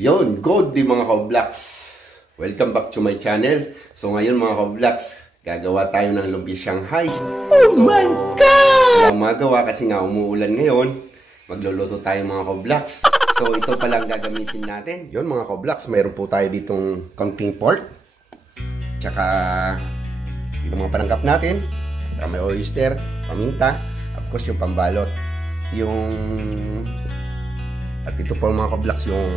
Yon, good day mga ka-vlogs. Welcome back to my channel. So ngayon mga ka-vlogs, gagawa tayo ng lumpia Shanghai. Oh my God! Wala magawa kasi nga umuulan ngayon. Magluluto tayo mga ka-vlogs. So ito pala ang gagamitin natin. Yon mga ka-vlogs, mayroon po tayo ditong counting pork. Tsaka yung mga panangkap natin. Tsaka may oyster, paminta. Of course yung pambalot. At ito po mga ka-vlogs, yung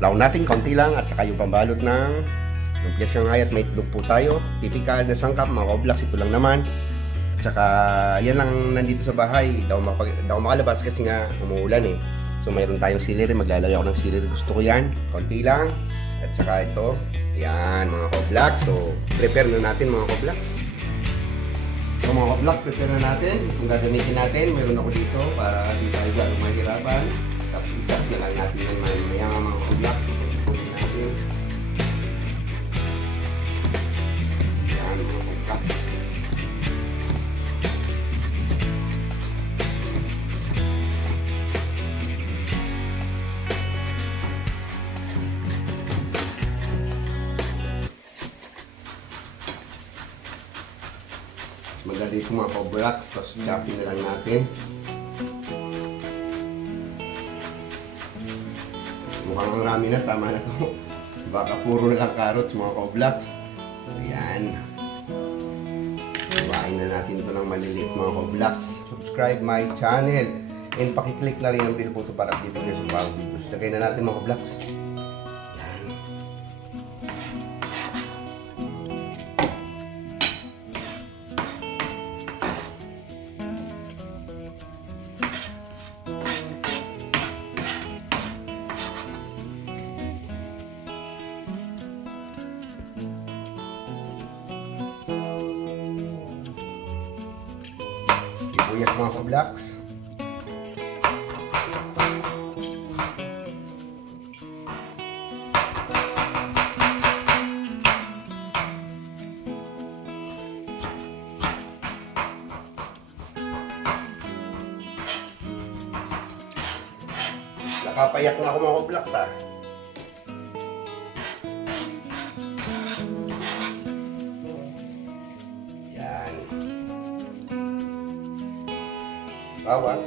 laon natin, konti lang, at saka yung pambalot ng lumpia Shanghai at may itlog po tayo. Typical na sangkap mga ka-vlogs, ito lang naman. At saka yan lang nandito sa bahay. Daw makalabas kasi nga umuulan eh. So mayroon tayong celery, maglalagay ako ng celery, gusto ko yan, konti lang. At saka ito, yan mga ka-vlogs. So prepare na natin mga ka-vlogs. So mga ka-vlogs, prepare na natin. Kung gagamitin natin, mayroon ako dito para di tayo gano'ng mahirapan. Tapos ikat na lang natin yan maya mga ka-vlogs. Punin natin. Yan mga ka-vlogs. Maganda ito mga ka-vlogs, tapos chopping na lang natin. Mukhang marami na, tama na ito. Baka puro na lang carrots mga ka-vlogs. Ayan. Iwain na natin ito ng maliliit mga ka-vlogs. Subscribe my channel. And pakiclick na rin ang bell button para dito kayo sa bagong videos. Lagay na natin mga ka-vlogs. Sibuyas mga ka-vlogs. Nakapayak na ako mga ka-vlogs ha. Yan. Bawang.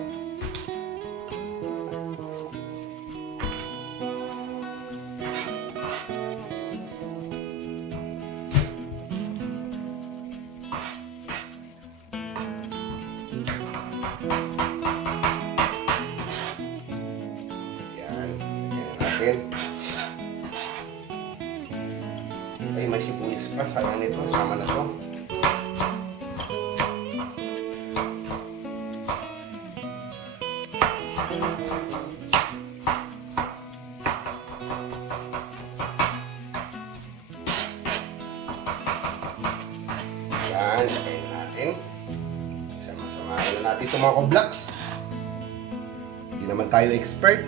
Yan. Yan natin. Ay, may sibuyas pa. Sayang nito. Sama na to. Yan, lagay natin. Sama-samahin na natin ito mga ka-vlogs. Hindi naman tayo expert.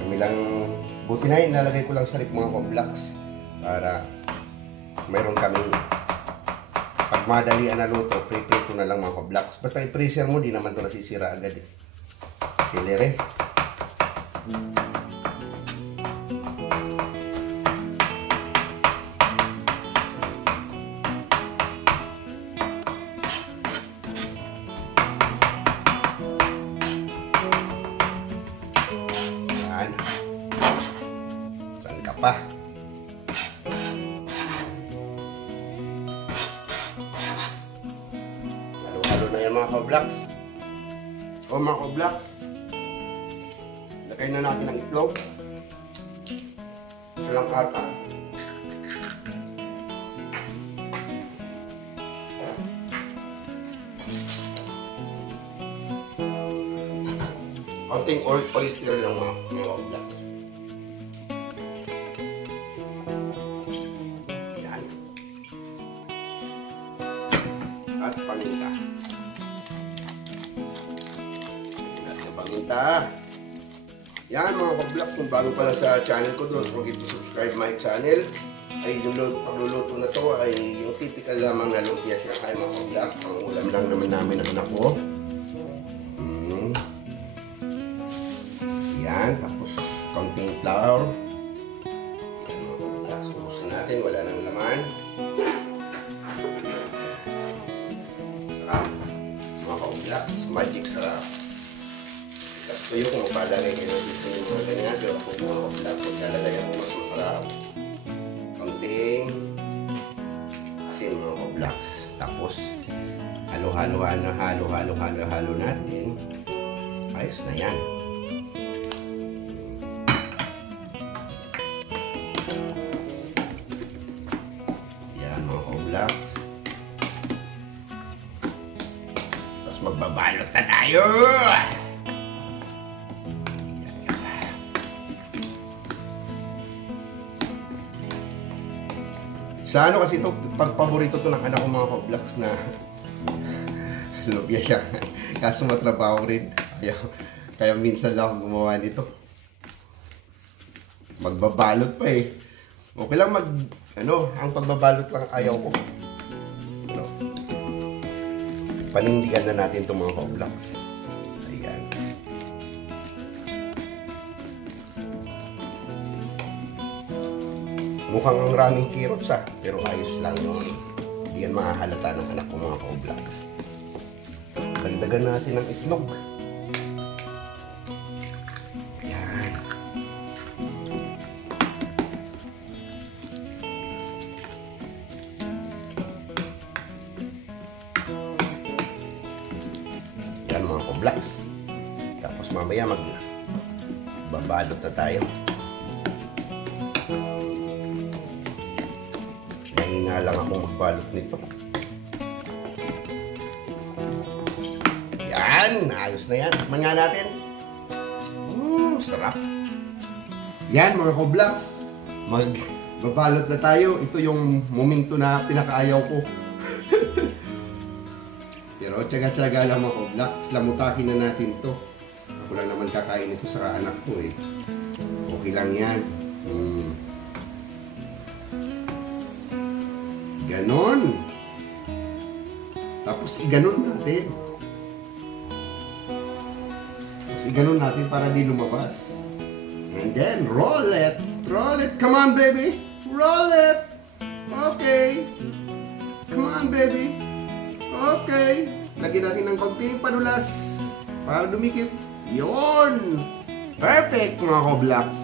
Kami lang, buti na yun, nalagay ko lang sa rip mga ka-vlogs para mayroon kaming pag madalian na luto, prepare ko na lang mga ka-vlogs. Basta i-freezer mo, di naman ito nasisira agad eh. Celery. Yan. Saan ka pa? Halo-halo na yan mga ka-vlogs. O mga ka-vlogs, lagay na natin ang itlog. Isa lang ata. Konting oyster lang mga ka-vlogs. Yan. At paminta. Paminta. Yan mga ka-vlogs, kung bago pala sa channel ko, don't forget to subscribe my channel. Ay yung pagluluto na to ay yung typical lamang na lumpia Shanghai mga ka-vlogs. Ang ulam lang naman namin ang anak ko. Yan, tapos konting flour. Yan mga ka-vlogs, ubusin natin, wala nang laman. Sarap, mga ka-vlogs, magic sarap. Isap ko yung kung magpalagay kayo dito yung mga ganyan, pero ako mga ka-vlogs, maglalagay ako mas masarap. Konting asin mga ka-vlogs. Tapos, halo-halo natin. Ayos na yan. Yan mga ka-vlogs. Tapos magbabalot na tayo. Sa ano kasi ito, pag-paborito to ng anak ko mga ka-vlogs na lupia siya. Kaso matrabaho rin. Kaya minsan lang ako gumawa nito. Magbabalot pa eh. Okay lang ang pagbabalot lang ayaw ko. No. Panindigan na natin itong mga ka-vlogs. Ayan. Mukhang ang raming carrots pero ayos lang yun. Hindi yan makahalata ng anak ko mga ka-vlogs. Dagdagan natin ang itlog. Yan. Yan mga ka-vlogs. Tapos mamaya magbabalot na tayo. Nga lang ako magbalot nito. Yan! Ayos na yan. Tikman nga natin. Sarap. Yan mga ka-vlogs. Magbabalot na tayo. Ito yung momento na pinakaayaw ko. Pero tsaga-tsaga lang mga ka-vlogs. Lamutakin na natin to. Ako lang naman kakain ito sa anak ko eh. Okay lang yan. Ganon. Tapos iganon natin. Para di lumabas. And then roll it. Roll it. Come on baby. Roll it. Okay. Come on baby. Okay. Lagyan natin ng konting padulas para dumikit. Yon. Perfect mga ka-vlogs.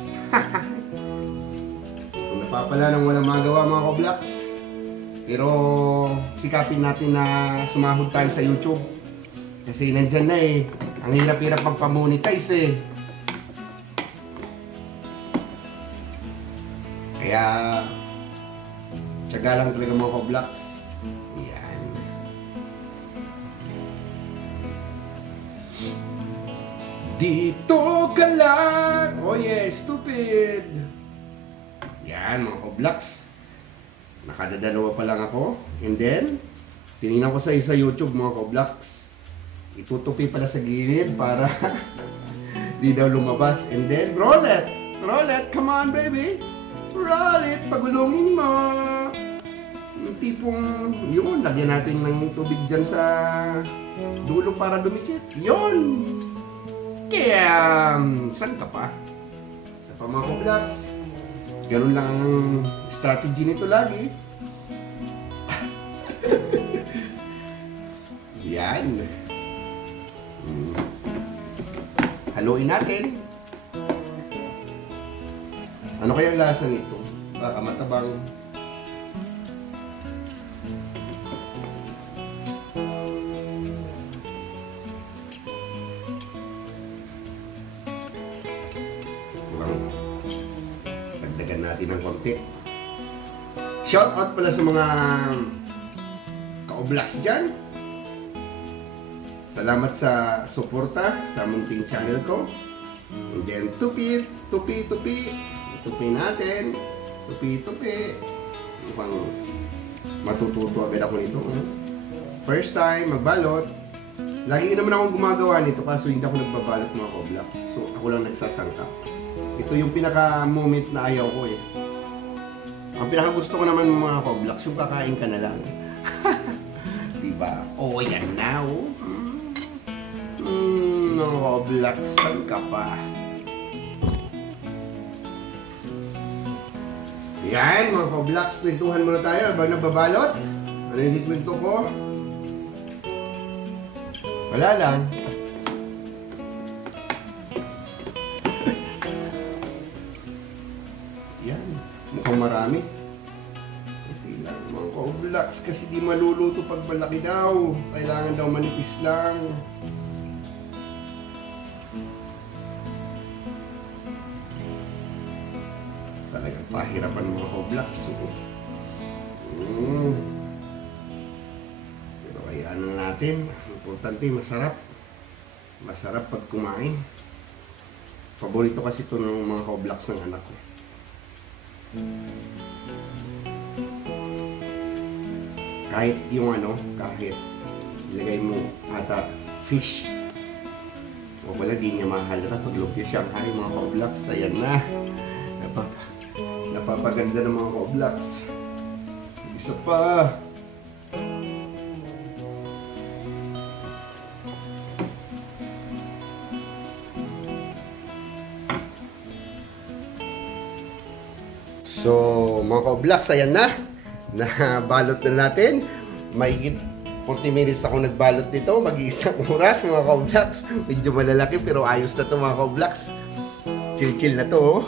Kung napapala nang walang magawa mga ka-vlogs, pero sikapin natin na sumahod tayo sa YouTube. Kasi nandyan na eh. Ang hirap-hirap magpamonetize eh. Kaya tiyaga lang talaga mga ka-vlogs. Yan. Dito ka lang. Oh yeah, stupid. Yan mga ka-vlogs. Nakadadalawa pa lang ako. And then, tinignan ko sa YouTube mga ka-vlogs. Itutupi pala sa gilid para di daw lumabas. And then, roll it! Roll it! Come on, baby! Roll it! Pagulungin mo! Yung tipong, yun, lagyan natin ng tubig dyan sa dulo para dumikit. Yun! Kaya, saan ka pa? Sa pa mga ka-vlogs. Ganun lang ang strategy nito lagi. Yan. Haluin natin. Ano kaya ang lasa nito? Baka matabang. Dagdagan natin ng konti. Shout out pala sa mga ka-vlogs dyan. Salamat sa suporta sa munting channel ko. And then tupi natin. Tupi. Mukhang matututo agad ako nito. First time magbalot. Lagi naman akong gumagawa nito kaso hindi ako nagbabalot mga ka-vlogs. So ako lang nagsasangka. Ito yung pinaka-moment na ayaw ko eh. Ang pinaka-gusto ko naman mga ka-vlogs, yung kakain ka na lang. Diba? Oh, yan na oh. Mga ka-vlogs, saan ka pa? Yan mga ka-vlogs, kwentuhan muna tayo. Ba nababalot? Ano yung kwento ko? Wala lang. Yan, mukhang marami. Hindi lang mga ka-vlogs kasi di maluluto pag malaki daw. Kailangan daw manipis lang. Talagang pahirapan mga ka-vlogs. Pero kayaan na natin. Importante, masarap. Masarap pag kumain. Paborito kasi ito ng mga ka-vlogs ng anak ko. Kahit yung kahit ilagay mo ata fish. O wala, di niya mahalata pag lumpia Shanghai mga ka-vlogs. Ayan na. Napapaganda ng mga ka-vlogs. Isa pa. So, mga ka-vlogs, ayan na. Nabalot na natin. Mahigit 40 minutes ako nagbalot nito. Mag-iisang oras, mga ka-vlogs. Medyo malalaki pero ayos na to mga ka-vlogs. Chill-chill na to, oh.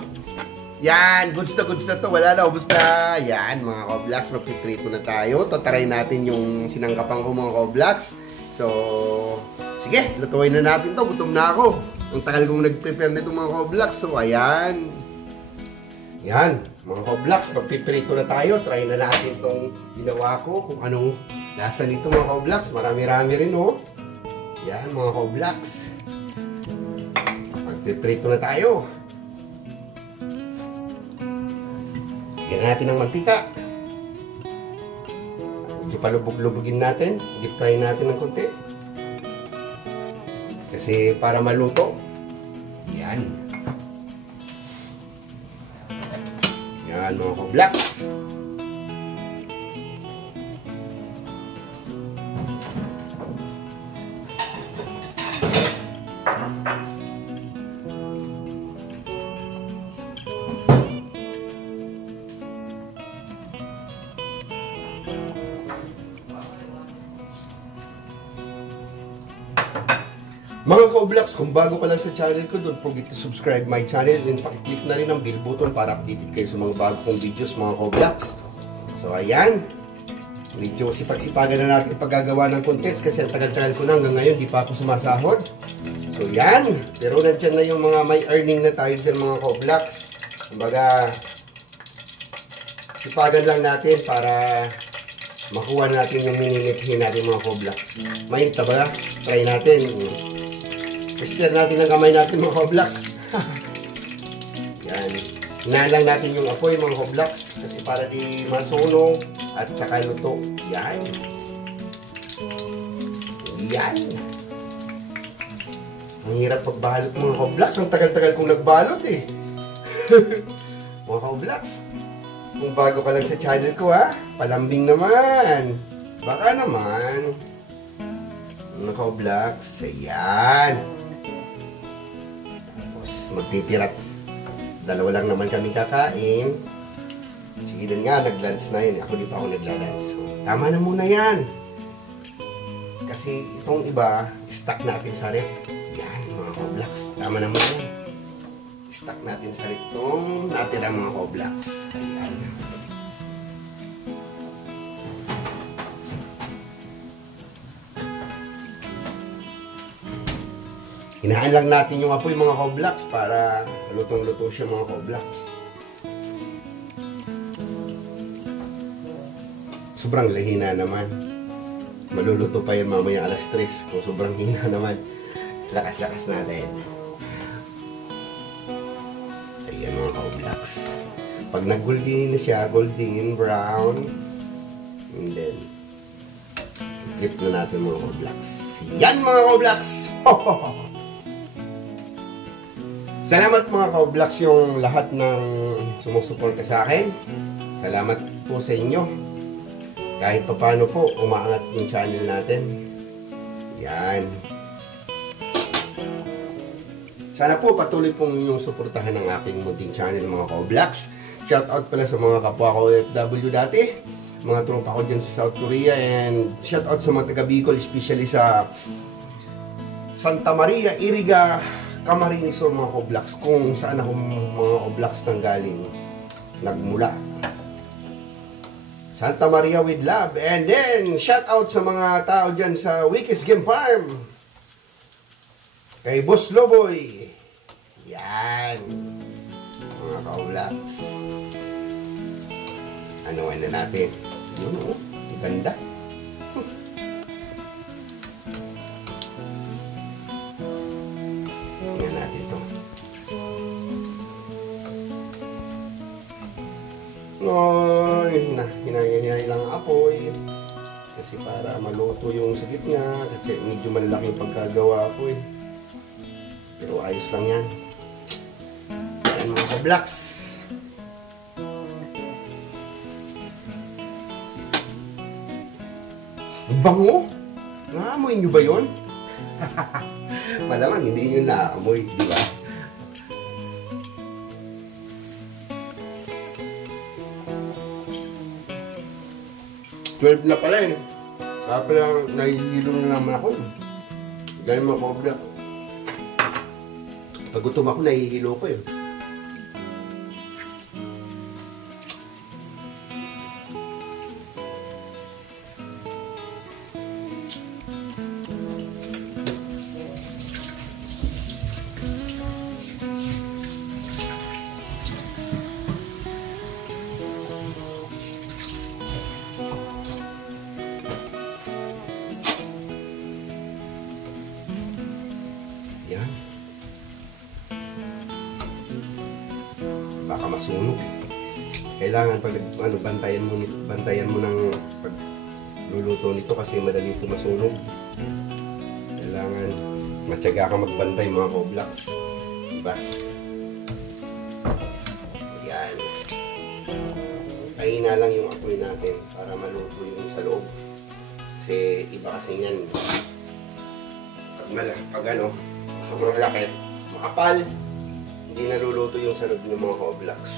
Yan, goods na to. Wala na, ubos na. Yan, mga ka-vlogs, magpiprito na tayo. Tataray natin yung sinangkapan ko, mga ka-vlogs. So, sige, lutuin na natin to. Gutom na ako. Ang tagal kong nag-prepare nito, mga ka-vlogs. So, ayan. Yan, mga ka-vlogs, magpiprito na tayo. Try na natin itong ginawa ko. Kung anong lasa nito, mga ka-vlogs. Marami-rami rin, oh. Yan, mga ka-vlogs. Magpiprito na tayo. Lagyan natin ng mantika. Medyo palubog-lubugin natin. Deep fry natin ng konti. Kasi para maluto. Yan. Yan mga ka-vlogs. Mga ka-vlogs, kung bago ka lang sa channel ko, don't forget to subscribe my channel and pakiclick na rin ang bell button para updated kayo sa mga bago kong videos, mga ka-vlogs. So ayan, medyo sipag-sipagan na natin paggagawa ng contents kasi ang tagal-tagal ko na hanggang ngayon di pa ako sumasahod. So yan, pero nandiyan na yung mga may earning na tayo dyan, mga ka-vlogs. Kumbaga, sipagan lang natin para makuha natin yung minimiphin natin, mga ka-vlogs. May ba? Try natin. Tester natin ang kamay natin, mga ka-vlogs. Yan. Hinalang natin yung apoy, mga ka-vlogs. Kasi para di masunog at saka luto. Yan. Yan. Ang hirap pagbalot, mga ka-vlogs. Ang tagal-tagal kong nagbalot eh. Mga ka-vlogs. Kung bago ka lang sa channel ko, ha? Palambing naman. Baka naman. Mga ka-vlogs. Ayan. Magtitira. Dalawa lang naman kami kakain. Si Eden nga, nag-lunch na yun. Ako di pa ako nagla-lunch. So, tama na muna yan. Kasi itong iba, stock natin sa rep. Yan, mga ka-vlogs. Tama na muna yan. Stock natin sa rep itong natira, mga ka-vlogs. Ayan. Hinaan lang natin yung apoy, mga ka-vlogs, para lutong-luto siya, mga ka-vlogs. Sobrang lahina naman. Maluluto pa yan mamaya alas 3 kung sobrang hina naman. Lakas-lakas natin. Ayan, mga ka-vlogs. Pag nag-golden na siya, golden, brown, and then flip na natin, mga ka-vlogs. Yan, mga ka-vlogs! Salamat, mga ka-vlogs, yung lahat ng sumusuporta sa akin. Salamat po sa inyo. Kahit pa paano po, umaangat yung channel natin. Yan. Sana po patuloy pong inyong suportahan ng aking munting channel, mga ka-vlogs. shout out pala sa mga kapwa ko OFW dati, mga tropa ko dyan sa South Korea, and shout out sa mga taga Bicol, especially sa Santa Maria, Iriga, Camarines Sur, mga Coblocks, kung saan ako mga Coblocks nang galing, nagmula. Santa Maria with love. And then, shout out sa mga tao dyan sa Wikis Game Farm, kay Boss Loboy. Yan, mga Coblocks. Ano na natin? Yun, ganda. Tingnan natin ito. Hinay lang ang apoy. Kasi para maluto yung sa gitna. Kasi medyo malaki yung pagkagawa ko eh. Pero ayos lang yan. Yan mga Coblocks. Bango? Naamoy nyo ba yun? Malamang hindi nyo naamoy, di ba? Na pala eh. Kaya pala nahihilo na naman ako. Dahil mga Coblocks. Pag gutom ako, nahihilo ko eh. Yan. Baka masunog. Kailangan pag bantayan mo ng pagluluto nito kasi madali ito masunog. Kailangan matyaga ka magbantay mga Coblocks. Diba? Yan. Kaina lang yung apoy natin para maluto yung sa loob. Kasi iba kasi yan. Pag ano, sobrang laki, makapal, hindi naluluto yung sa loob ng mga Coblocks.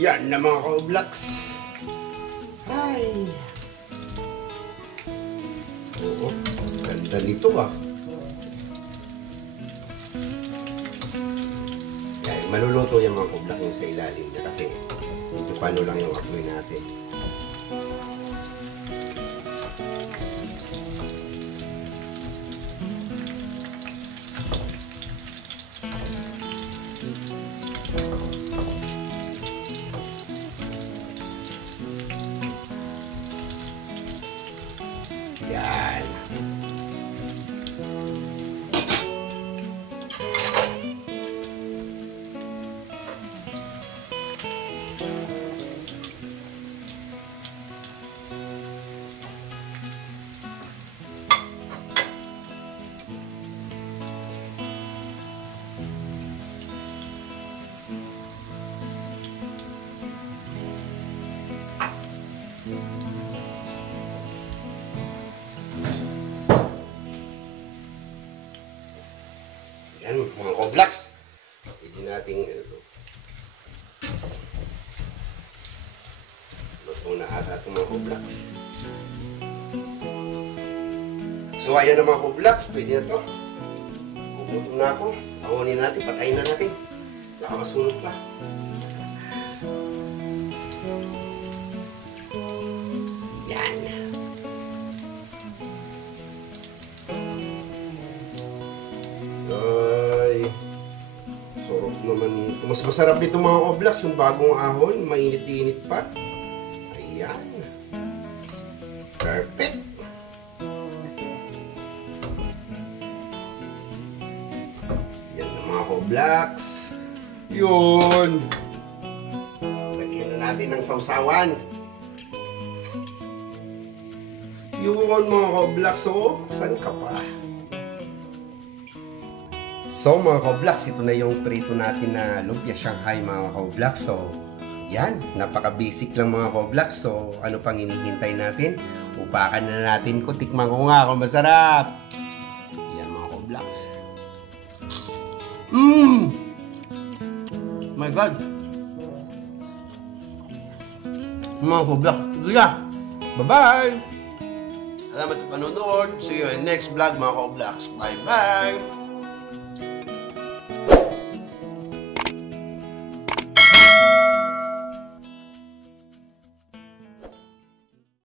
Yan na mga Coblocks. Ay. Oo, ganda nito ah. Yan, maluluto yung mga Coblocks yung sa ilalim na kasi ito paano lang yung apoy natin. Yan. Yan, mga koblaks. Pwede nating luto na ata itong mga koblaks. So, ayan na mga koblaks. Pwede na ito. Gugutom na ako. Pangunin natin. Patayin na natin. Baka masunog pa. Yan. Ay. Sarap naman ito. Mas masarap nito mga koblaks. Yung bagong ahon. Mainit-init pa. Ayan. Perfect. Mga koblaks. Yun. Lagyan na natin ng sausawan. Yun mga koblaks. So, saan ka pa? So mga koblaks, ito na yung prito natin na lumpia Shanghai mga koblaks. So, yan. Napaka-basic lang mga koblaks. So, ano pang hinihintay natin? Upakan na natin ko. Tikman ko nga kung masarap. Yan mga koblaks. My God. Mga koblaks. Bye-bye. Salamat sa panonood. See you in next vlog mga koblaks. Bye-bye.